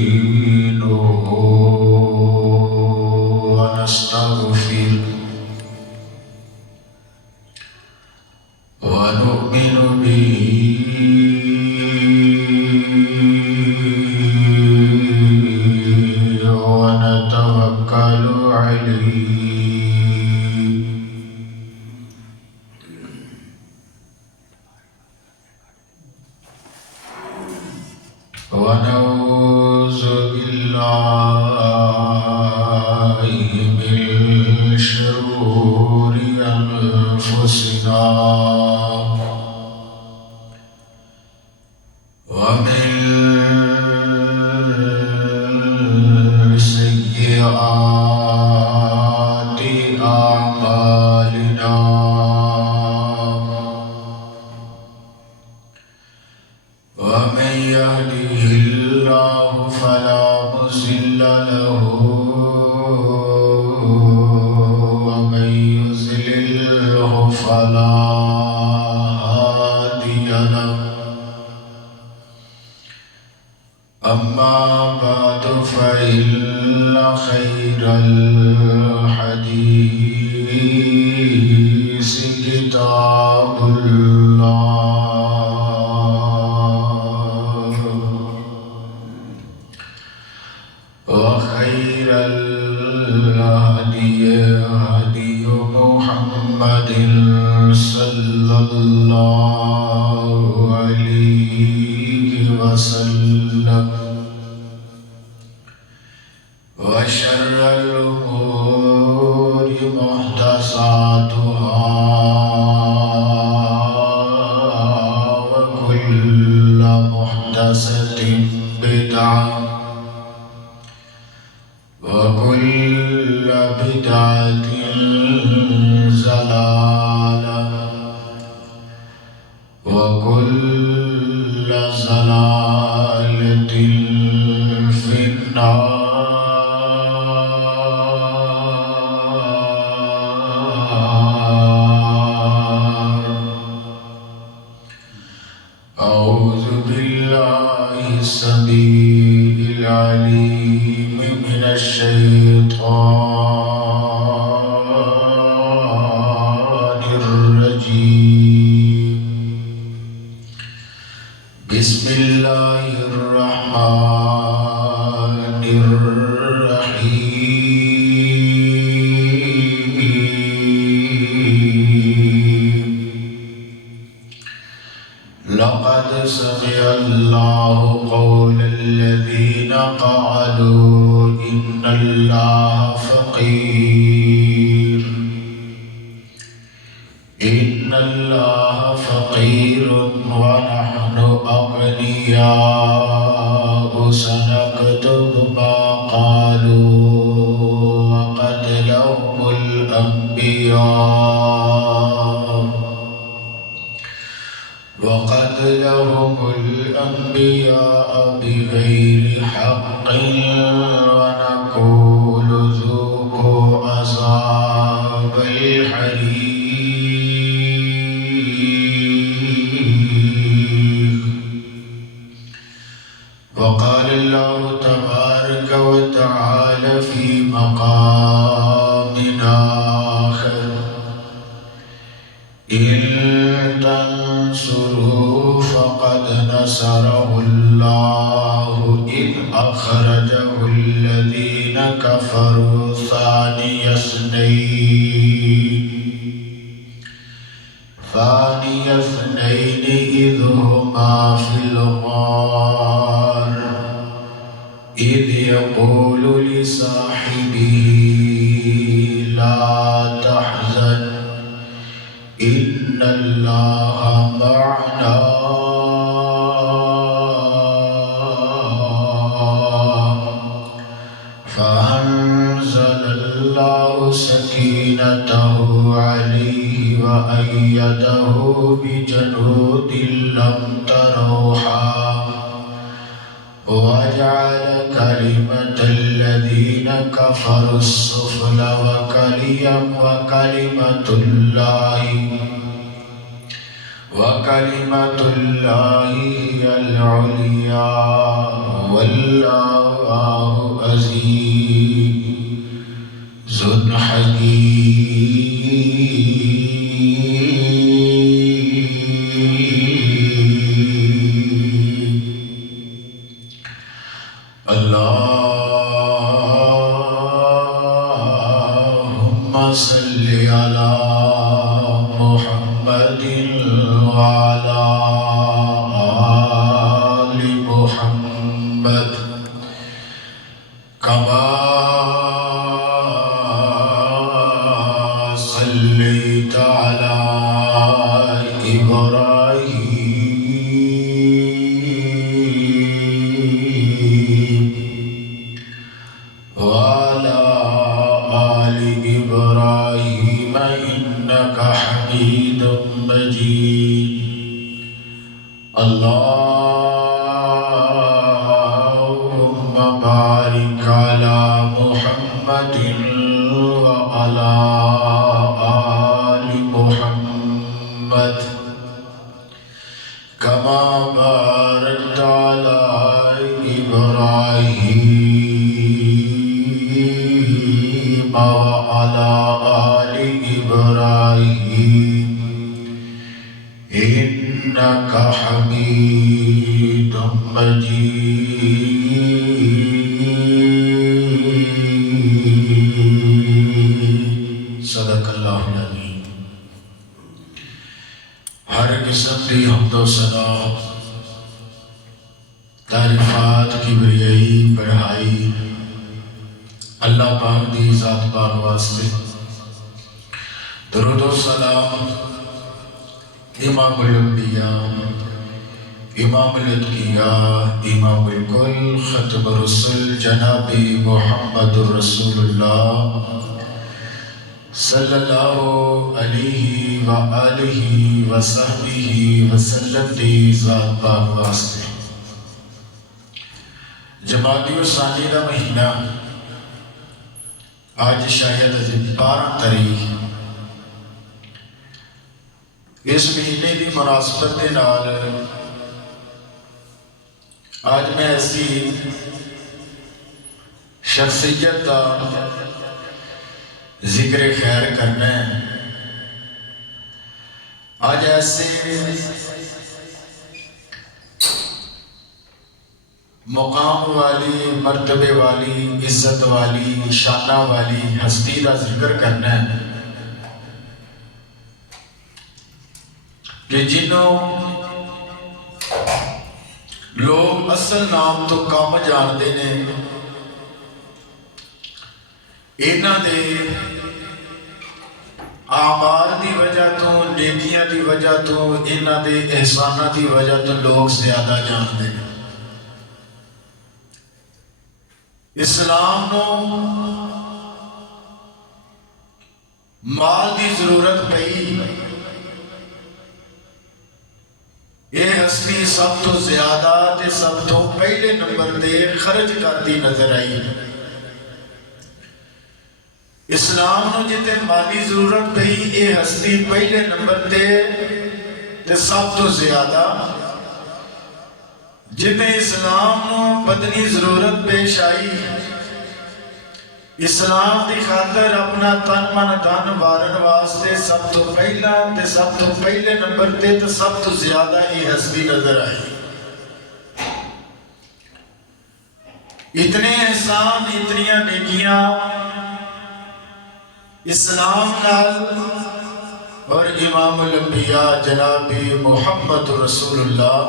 ونستعينه ونستغفره ونؤمن به ونتوكل عليه ونعوذ بالله من شرور أنفسنا ومن سيئات أعمالنا ومن يهده الله فلا مضل له ومن يضلله فلا هادي له أما بعد فإن خير الحديث كتاب الله وخير الهدي هدي محمد صلى الله عليه وسلم وشر الأمور محدثاتها وكل محدثة بدعة وكل بدعة ضلالة وكل ضلالة في النار أعوذ بالله السميع العليم من الشيطان الرجيم بسم الله الرحمن الرحيم لقد سمع الله قول الذين قالوا إن الله فقير ونحن أغنياء سنكتب ما قالوا وقتلهم الأنبياء بغير حق ونقول ذوقوا عذاب الحريق وقال الله تبارك وتعالى في مقام آخر إن تنصروا فقد نصره الله إذ أخرجه الذين كفروا ثاني اثنين إذ هما في الغار إذ يقول لصاحبه لا تحزن إن الله معنا فأنزل الله سكينته عليه وأيده بجنود لم تروها وجعل كلمة الذين كفروا السفلى وكلمة الله هي العليا والله عزيز حكيم اللهم صل على محمد وعلى آل محمد كما صليت على إبراهيم وعلى آل إبراهيم إنك حميد مجيد اللهم بارك على محمد وعلى آل محمد كما باركت على إبراهيم وعلى آل إبراهيم إنك حميد مجيد صدق الله العظيم हर किस्म की हम्दो सना तारीफात की बरियाई बढ़ाई अल्लाह पाक दी ज़ात पाक वास्ते दरूद व सलाम इमामुल अंबिया इमामुल अतकिया इमामुल कुल खत्मुर रसूल जनाबी मुहम्मदुर रसूलुल्लाह सल्लल्लाहु अलैहि व आलिहि व सहबिहि वसल्लम दी ज़ात पाक वास्ते जमाती सानी का महीना आज शायद 12 तारीख इस महीने की मुनासबत के नाल आज मैं ऐसी शख्सियत का जिक्र खैर करना है। आज ऐसे मुकाम वाली मर्तबे वाली इज्जत वाली शाना वाली हस्ती का जिक्र करना है कि जिन्हों लोग असल नाम तो कम जानते हैं इन्हां दे आमाल की वजह तो नेकियां की वजह तो इन्हां दे एहसानां की वजह तो लोग ज्यादा जानते हैं। इस्लाम को माल की जरूरत पई ये हस्ती सब तो ज्यादा ते सब तो पहले नंबर ते खर्च करती नजर आई। इस्लाम को जिते माली जरूरत पई ये हस्ती पहले नंबर ते सब तो ज्यादा जिते इस्लाम को बदनी जरूरत पेश आई इस्लाम की खातर अपना तन मन धन वारन वास्ते सब तो पहला ते सब तो पहले नंबर ते सब तो ज्यादा ये हस्ती नजर आई। इतने एहसान इतनियां नेकियां इस्लाम नाल और इमामुल अंबिया जनाबी मुहम्मद रसूलुल्लाह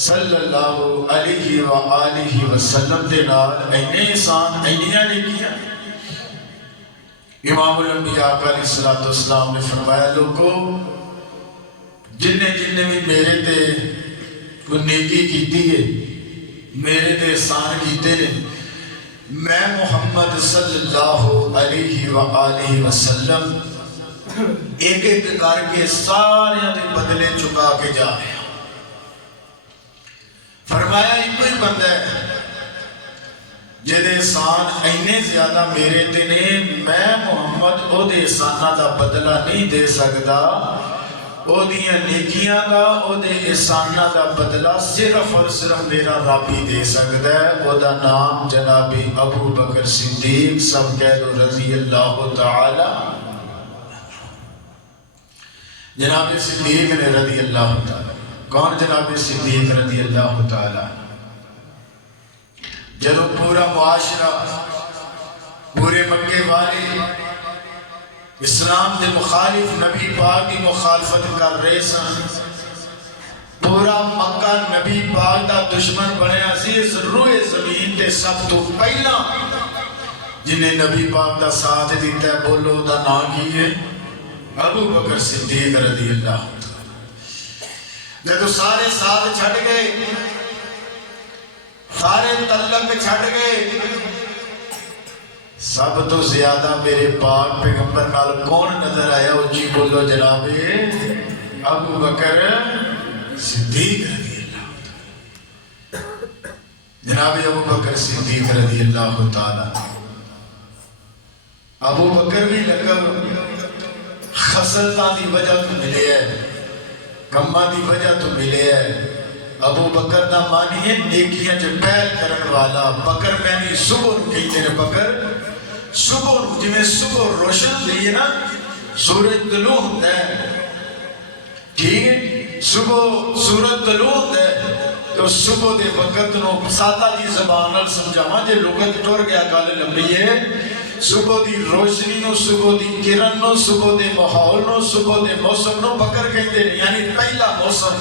सल्लल्लाहु अलैहि व आलिहि वसल्लम दे नाल इन्ने एहसान इन्नियां नेकियां। इमामुल अंबिया अलैहिस्सलातु वस्सलाम ने फरमाया लोगों जिन्ने जिन्ने भी मेरे ते कोई नेकी कीती है मेरे ते एहसान कीते ने मैं मुहम्मद सल्लल्लाहु अलैहि व आलिहि वसल्लम एक एक करके सारे दे बदले चुका के जा रहा। फरमाया एक ही बंदा है जिहदे एहसान इन्ने ज्यादा मेरे ते ने मैं मुहम्मद ओदे एहसानां दा बदला नहीं दे सकदा ओदियां नेकियां दा ओदे एहसानां दा बदला सिर्फ और सिर्फ मेरा रब ही दे सकदा है। ओदा नाम जनाबे अबू बकर सिद्दीक, सब कह दो रजी अल्लाह तआला। जनाबे सिद्दीक ने रजी अल्लाह तआला। कौन जनाबे सिद्दीक रजी अल्लाह तआला? जब पूरा मुआशरा पूरे मक्के वाले इस्लाम के मुखालिफ नबी पाक की मुखालफत कर रहे सन, पूरा मक्का नबी पाक का दुश्मन बनया सी। इस रूए जमीन ते सब तो पहला जिन्हें नबी पाक का साथ दिता है, बोलो दा नाम की है? अबू बकर सिद्दीक रज़ी अल्लाह। जब सारे साथ छड़ गए, सारे तल्लक छड़ गए, सब तो ज्यादा मेरे पाक पैगंबर नाल कौन नजर आया? उची बोलो जनाबे अबू बकर सिद्दीक रज़ी अल्लाह। जनाबे अबू बकर सिद्दीक रज़ी अल्लाह तआला। अबू बकर भी लकब खसलता की वजह तो मिले है, कम्मा की वजह तो मिले है। अबू बकर का मान है नेकियां च पहल करने वाला। बकर मैंने सुबह कहते हैं, बकर सुबह जिमें सुबह रोशन होती है ना, सूरज तलू होता है, ठीक है, सुबह सूरज तलू होता है, तो सुबह के वक्त नो सादा जी जबान नाल समझावा, जे लुगत टुर गया गल लंबी है। सुबह की रोशनी नो, सुबह की किरण नो, सुबह के माहौल नो, सुबह के मौसम नो बकर कहते हैं, यानी पहला मौसम।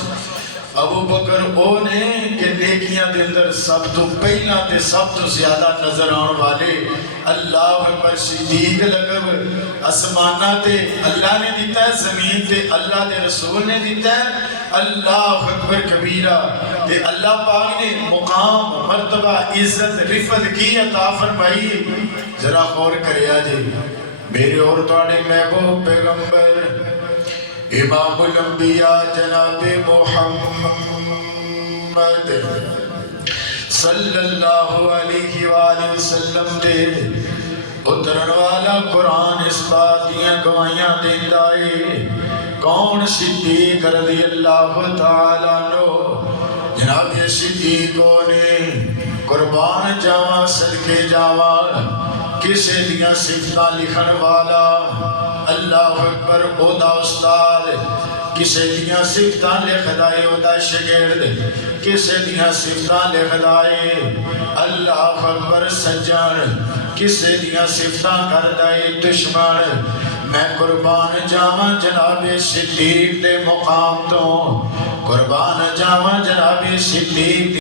अबू बकर वो ने कि नेकियां के अंदर सब तो पहला ते सब तो ज्यादा नजर आने वाले। अल्लाह अकबर सिद्दीक लकब आसमाना ते अल्लाह ने दिता है, जमीन ते अल्लाह के रसूल ने दिता है। अल्लाह अकबर कबीरा ते अल्लाह पाक ने मुकाम मर्तबा इज्जत रिफत की अता फरमाई। जरा गौर करिया जी, मेरे और तुहाडे महबूब पैगंबर इमामुल अंबिया जनाबे मुहम्मद सल्लल्लाहु अलैहि वसल्लम दे उतरन वाला कुरान इस बात दियां गवाहियां देंदा है। कौन? सिद्दीक रज़ी अल्लाह तआला नो। जनाब सिद्दीक ने कुर्बान जावा सदके जावा, किसे दियां सिफतां लिखन वाला। अल्लाह अकबर ओदा उस्ताद, किसे दियां सिफतां लिखदा है ओदा शागिर्द, किसे दियां सिफतां लिखदा है अल्लाह अकबर सज्जन, किसे दियां सिफतां करदा है दुश्मन। मैं कुर्बान जावा जनाबे सिद्दीक दे मुकाम तो, कुर्बान जावा जनाबे सिद्दीक